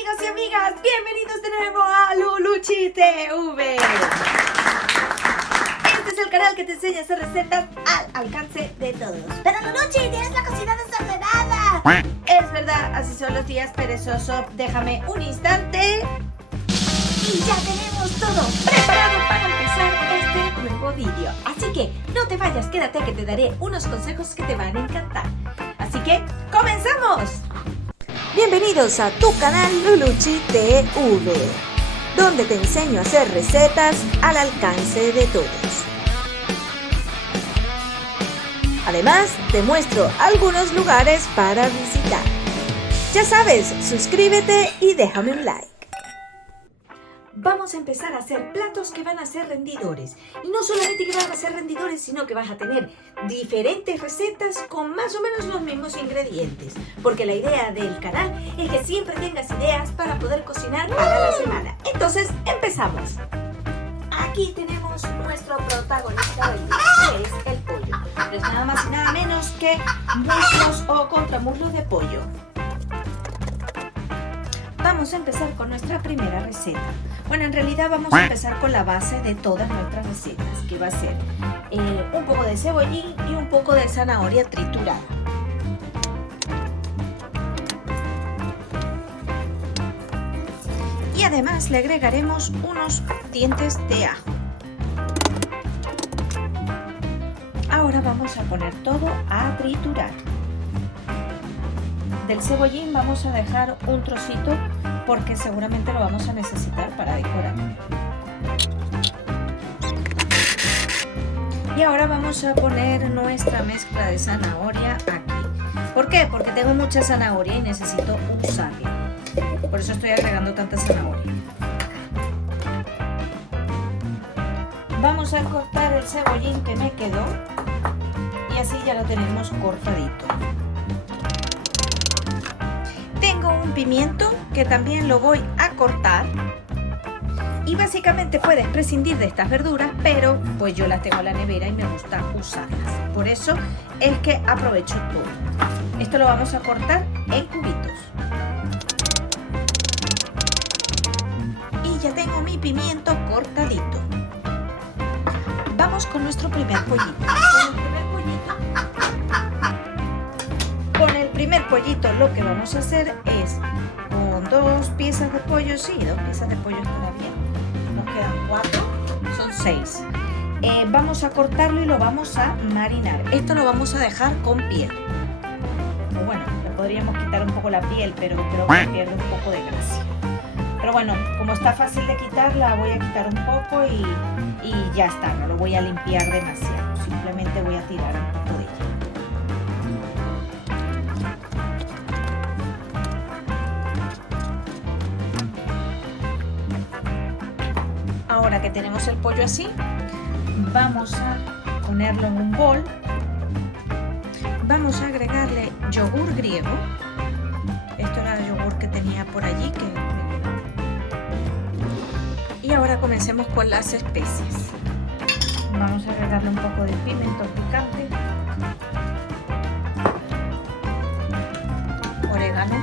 amigos y amigas, bienvenidos de nuevo a Luluchi TV. Este es el canal que te enseña a hacer recetas al alcance de todos. Pero Luluchi, tienes la cocina desordenada. Es verdad, así son los días perezosos. Déjame un instante. Y ya tenemos todo Preparado para empezar este nuevo vídeo. Así que no te vayas, quédate que te daré unos consejos que te van a encantar. Así que ¡comenzamos! Bienvenidos a tu canal Luluchi TV, donde te enseño a hacer recetas al alcance de todos. Además, te muestro algunos lugares para visitar. Ya sabes, suscríbete y déjame un like. Vamos a empezar a hacer platos que van a ser rendidores. Y no solamente que van a ser rendidores, sino que vas a tener diferentes recetas con más o menos los mismos ingredientes. Porque la idea del canal es que siempre tengas ideas para poder cocinar para la semana. Entonces, empezamos. Aquí tenemos nuestro protagonista del día, que es el pollo. No es nada más y nada menos que muslos o contramuslos de pollo. Vamos a empezar con nuestra primera receta. Bueno, en realidad vamos a empezar con la base de todas nuestras recetas, que va a ser un poco de cebollín y un poco de zanahoria triturada. Y además le agregaremos unos dientes de ajo. Ahora vamos a poner todo a triturar. Del cebollín vamos a dejar un trocito porque seguramente lo vamos a necesitar para decorar. Y ahora vamos a poner nuestra mezcla de zanahoria aquí. ¿Por qué? Porque tengo mucha zanahoria y necesito usarla. Por eso estoy agregando tanta zanahoria. Vamos a cortar el cebollín que me quedó y así ya lo tenemos cortadito. Tengo un pimiento que también lo voy a cortar y básicamente puedes prescindir de estas verduras, pero pues yo las tengo en la nevera y me gusta usarlas. Por eso es que aprovecho todo. Esto lo vamos a cortar en cubitos. Y ya tengo mi pimiento cortadito. Vamos con nuestro primer pollito. Con el primer pollito lo que vamos a hacer es con 2 piezas de pollo, sí, 2 piezas de pollo estará bien. Nos quedan 4, son 6. Vamos a cortarlo y lo vamos a marinar. Esto lo vamos a dejar con piel. O bueno, le podríamos quitar un poco la piel, pero creo que pierde un poco de gracia. Pero bueno, como está fácil de quitar, la voy a quitar un poco y ya está. No lo voy a limpiar demasiado. Simplemente voy a tirar un poco de ella. Ahora que tenemos el pollo así, vamos a ponerlo en un bol. Vamos a agregarle yogur griego. Esto era el yogur que tenía por allí. Y ahora comencemos con las especias. Vamos a agregarle un poco de pimiento picante, orégano,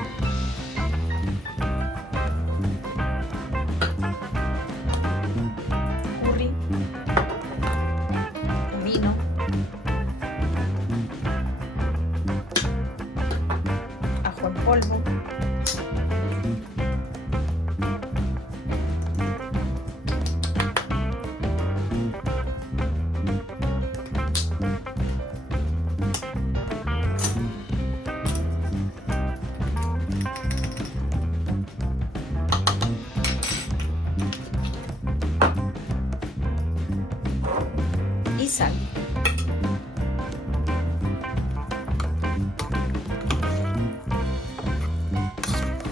curry, comino, ajo en polvo, y sal.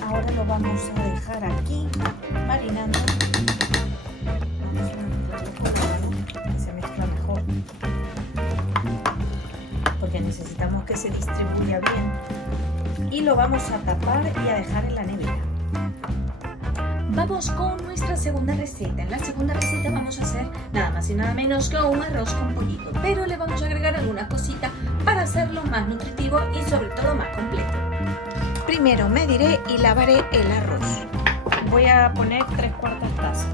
Ahora lo vamos a dejar aquí marinando. Se mezcla mejor porque necesitamos que se distribuya bien y lo vamos a tapar y a dejar en la nevera. Vamos con nuestra segunda receta. En la segunda receta vamos a hacer nada más y nada menos que un arroz con pollito, pero le vamos a agregar algunas cositas para hacerlo más nutritivo y sobre todo más completo. Primero mediré y lavaré el arroz. voy a poner 3/4 tazas.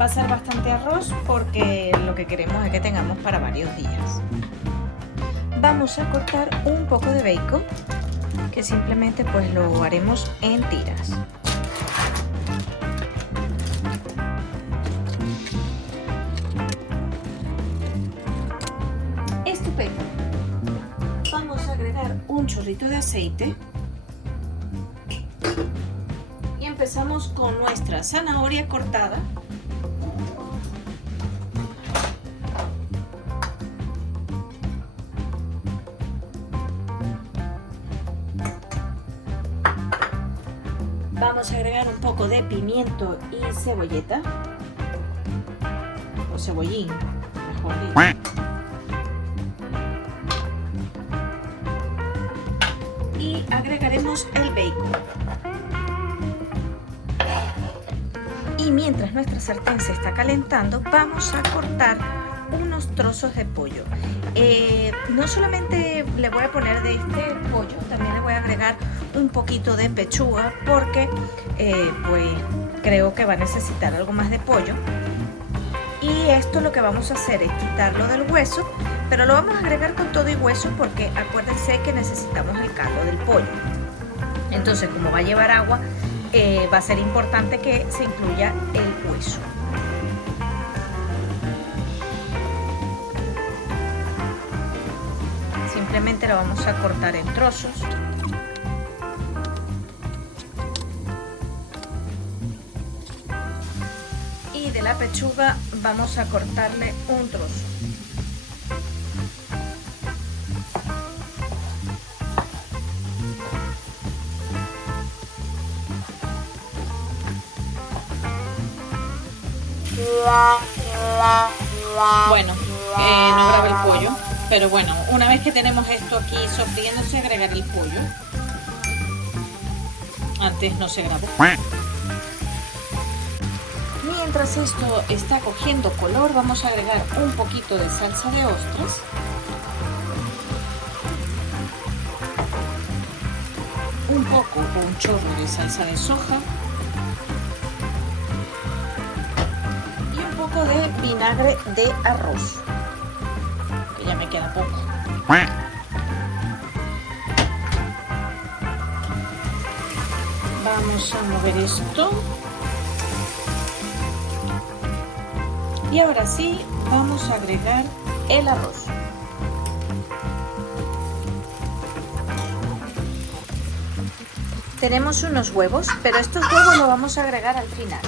Va a ser bastante arroz porque lo que queremos es que tengamos para varios días. Vamos a cortar un poco de bacon, que simplemente pues lo haremos en tiras. Estupendo. Vamos a agregar un chorrito de aceite y empezamos con nuestra zanahoria cortada. Vamos a agregar un poco de pimiento y cebolleta, o cebollín, mejor dicho. Y agregaremos el bacon. Y mientras nuestra sartén se está calentando, vamos a cortar unos trozos de pollo. No solamente le voy a poner de este pollo, también le voy a agregar un poquito de pechuga porque pues creo que va a necesitar algo más de pollo. Y esto lo que vamos a hacer es quitarlo del hueso, pero lo vamos a agregar con todo y hueso porque acuérdense que necesitamos el caldo del pollo. Entonces, como va a llevar agua, va a ser importante que se incluya el hueso. Simplemente lo vamos a cortar en trozos. Y de la pechuga vamos a cortarle un trozo. Bueno, no grabé el pollo, pero bueno, una vez que tenemos esto aquí sofriéndose, agregar el pollo. Antes no se grabó. Mientras esto está cogiendo color, vamos a agregar un poquito de salsa de ostras. Un poco o un chorro de salsa de soja. De vinagre de arroz, que ya me queda poco. Vamos a mover esto y ahora sí vamos a agregar el arroz. Tenemos unos huevos, pero estos huevos los vamos a agregar al final.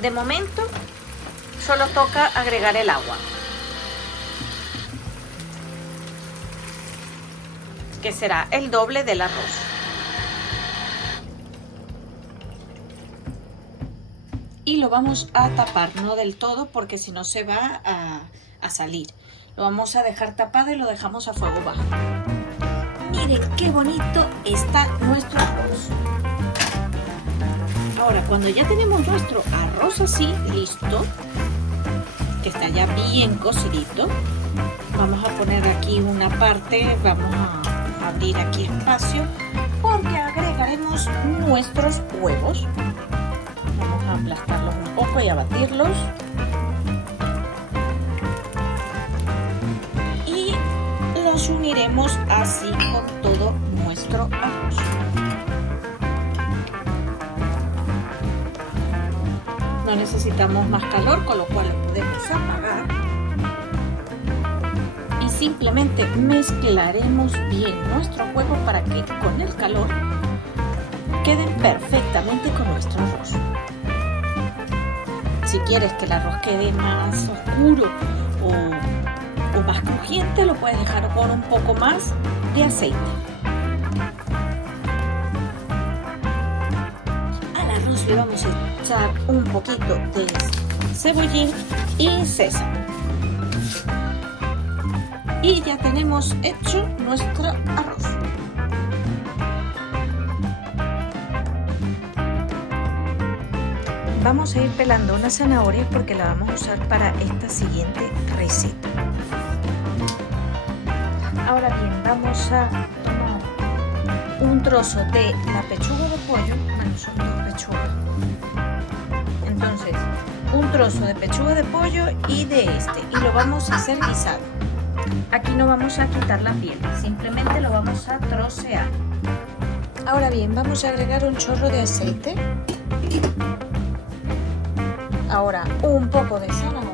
De momento solo toca agregar el agua, que será el doble del arroz. Y lo vamos a tapar, no del todo, porque si no se va a salir. Lo vamos a dejar tapado y lo dejamos a fuego bajo. Miren qué bonito está nuestro arroz. Ahora, cuando ya tenemos nuestro arroz así listo, que está ya bien cocidito, vamos a poner aquí una parte, vamos a abrir aquí espacio porque agregaremos nuestros huevos. Vamos a aplastarlos un poco y a batirlos y los uniremos así con todo nuestro arroz. No necesitamos más calor, con lo cual lo podemos apagar y simplemente mezclaremos bien nuestros huevos para que con el calor queden perfectamente con nuestro arroz. Si quieres que el arroz quede más oscuro o más crujiente, lo puedes dejar con un poco más de aceite. Al arroz le vamos a echar un poquito de cebollín y sésamo. Y ya tenemos hecho nuestro arroz. Vamos a ir pelando una zanahoria porque la vamos a usar para esta siguiente receta. Ahora bien, vamos a tomar un trozo de la pechuga de pollo, bueno, son dos pechugas. Entonces, un trozo de pechuga de pollo y de este, y lo vamos a hacer guisado. Aquí no vamos a quitar la piel, simplemente lo vamos a trocear. Ahora bien, vamos a agregar un chorro de aceite. Ahora un poco de zanahoria.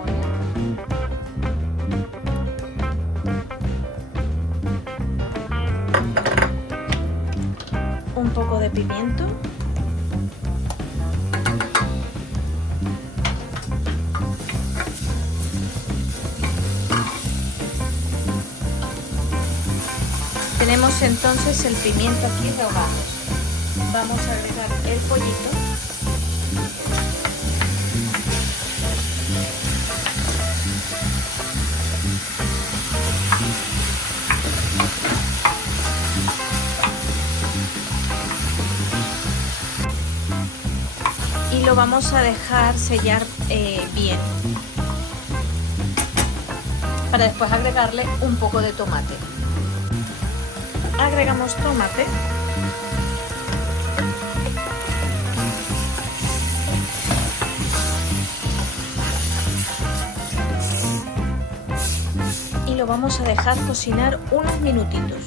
Un poco de pimiento. Tenemos entonces el pimiento aquí rehogado. Vamos a agregar el pollito. Y lo vamos a dejar sellar bien. Para después agregarle un poco de tomate. Agregamos tomate. Y lo vamos a dejar cocinar unos minutitos.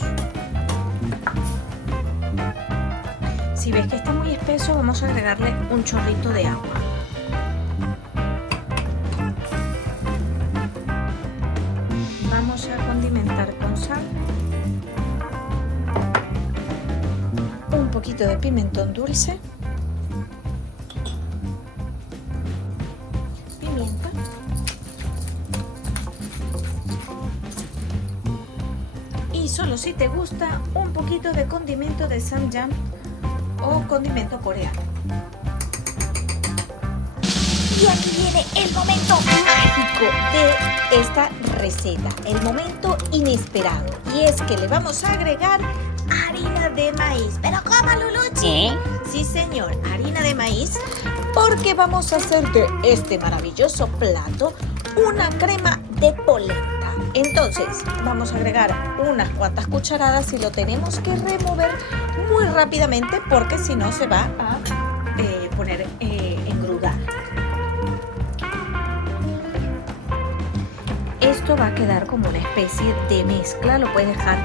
Si ves que está muy espeso, vamos a agregarle un chorrito de agua. Vamos a condimentar con sal. Un poquito de pimentón dulce, pimienta y solo si te gusta un poquito de condimento de Ssamjang o condimento coreano. Y aquí viene el momento mágico De esta receta, el momento inesperado, y es que le vamos a agregar harina de maíz. ¿Pero cómo, Luluchi? Sí, señor, harina de maíz, porque vamos a hacer de este maravilloso plato una crema de polenta. Entonces, vamos a agregar unas cuantas cucharadas y lo tenemos que remover muy rápidamente porque si no se va a poner engrudar. Esto va a quedar como una especie de mezcla, lo puedes dejar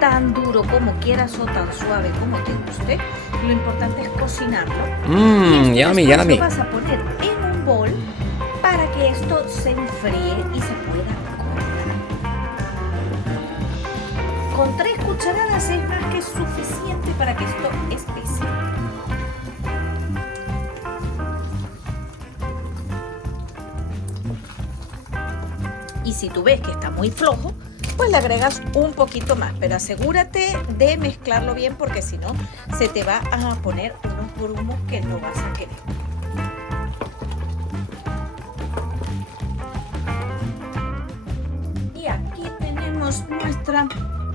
tan duro como quieras o tan suave como te guste. Lo importante es cocinarlo. Yummy, yummy. Lo vas a poner en un bol para que esto se enfríe y se pueda cortar. Con 3 cucharadas es más que suficiente para que esto espese. Y si tú ves que está muy flojo, pues le agregas un poquito más, pero asegúrate de mezclarlo bien porque si no se te va a poner unos grumos que no vas a querer. Y aquí tenemos nuestra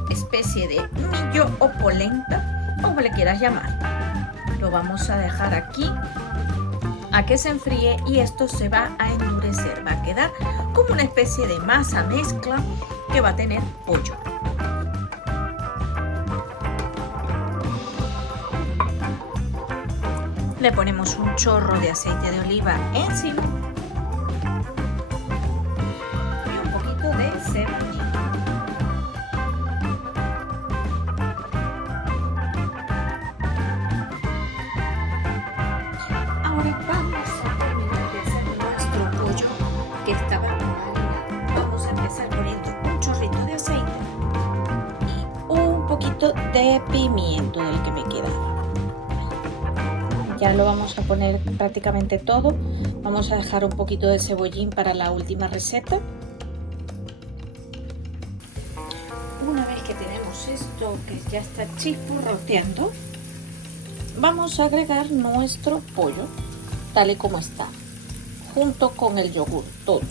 especie de millo o polenta, como le quieras llamar. Lo vamos a dejar aquí a que se enfríe y esto se va a endurecer, va a quedar como una especie de masa mezcla que va a tener pollo. Le ponemos un chorro de aceite de oliva encima y un poquito de cebollita. Ahora vamos a terminar de hacer nuestro pollo que estaba marinado. Vamos a empezar poniendo un chorrito de aceite y un poquito de pimiento del que me quedaba. Ya lo vamos a poner prácticamente todo. Vamos a dejar un poquito de cebollín para la última receta. Una vez que tenemos esto que ya está chisporroteando, vamos a agregar nuestro pollo tal y como está, junto con el yogur, todo.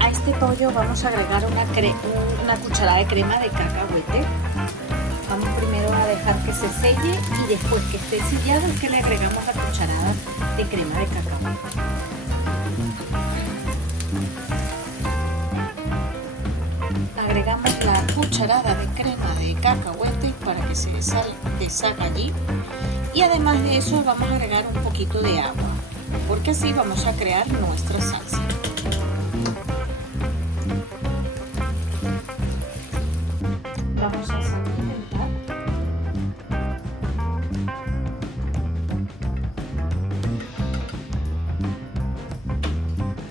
A este pollo vamos a agregar una cucharada de crema de cacahuete. Vamos primero a dejar que se selle y después que esté sellado es que le agregamos la cucharada de crema de cacahuete. cucharada de crema de cacahuete para que se deshaga allí. Y además de eso vamos a agregar un poquito de agua, porque así vamos a crear nuestra salsa. Vamos a salpimentar.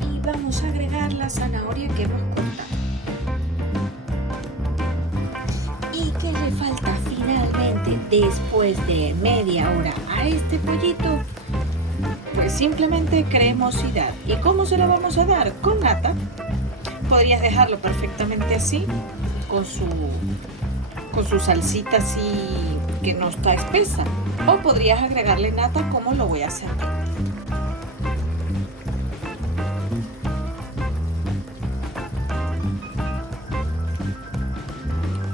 Y vamos a agregar la zanahoria que hemos cortado. ¿Y qué le falta finalmente después de media hora a este pollito? Pues simplemente cremosidad. ¿Y cómo se lo vamos a dar? Con nata. Podrías dejarlo perfectamente así, con su salsita así que no está espesa. O podrías agregarle nata como lo voy a hacer yo.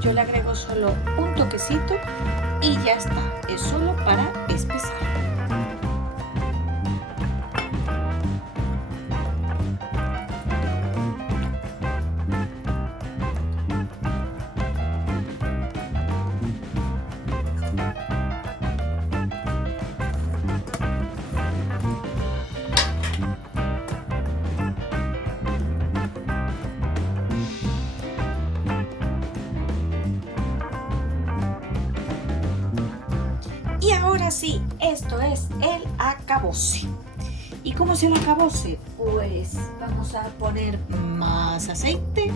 Yo le agrego solo un toquecito y ya está. Es solo para espesar. Y ahora sí, esto es el acabose. ¿Y cómo es el acabose? Pues vamos a poner más aceite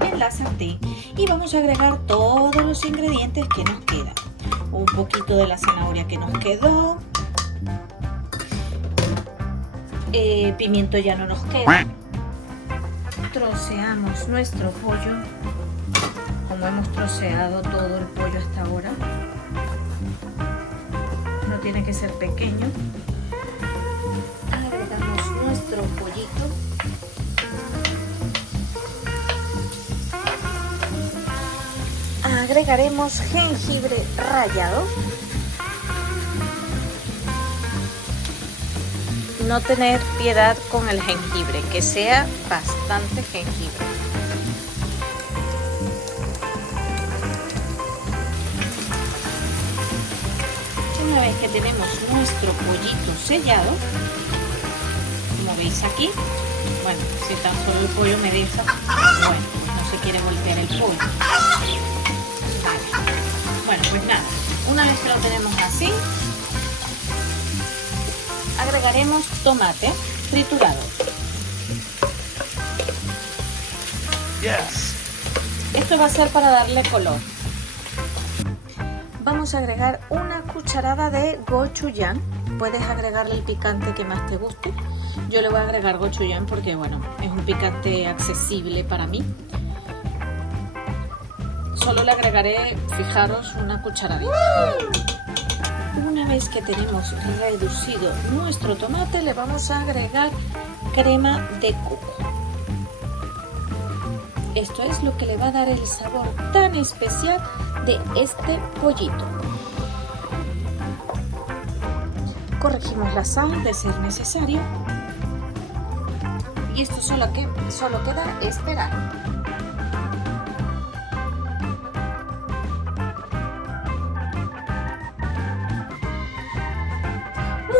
en la sartén y vamos a agregar todos los ingredientes que nos quedan. Un poquito de la zanahoria que nos quedó. Pimiento ya no nos queda. Troceamos nuestro pollo, como hemos troceado todo el pollo hasta ahora. No tiene que ser pequeño. Agregamos nuestro pollito. Agregaremos jengibre rallado. No tener piedad con el jengibre, que sea bastante jengibre. Una vez que tenemos nuestro pollito sellado, como veis aquí, bueno, si tan solo el pollo me deja, bueno, no se quiere voltear el pollo. Vale. Bueno, pues nada, una vez que lo tenemos así, agregaremos tomate triturado. Yes. Esto va a ser para darle color. Vamos a agregar una cucharada de gochujang. Puedes agregarle el picante que más te guste. Yo le voy a agregar gochujang porque, bueno, es un picante accesible para mí. Solo le agregaré, fijaros, una cucharadita. Una vez que tenemos reducido nuestro tomate, le vamos a agregar crema de coco. Esto es lo que le va a dar el sabor tan especial de este pollito. Corregimos la sal de ser necesario. Y esto solo queda esperar.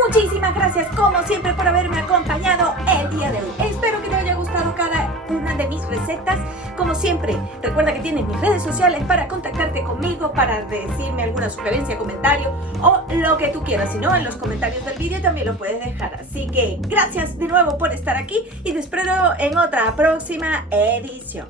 Muchísimas gracias como siempre por haberme acompañado el día de hoy. Espero que te haya gustado cada una de mis recetas. Como siempre, recuerda que tienes mis redes sociales para contactarte conmigo, para decirme alguna sugerencia, comentario o lo que tú quieras. Si no, en los comentarios del vídeo también lo puedes dejar. Así que gracias de nuevo por estar aquí y te espero en otra próxima edición.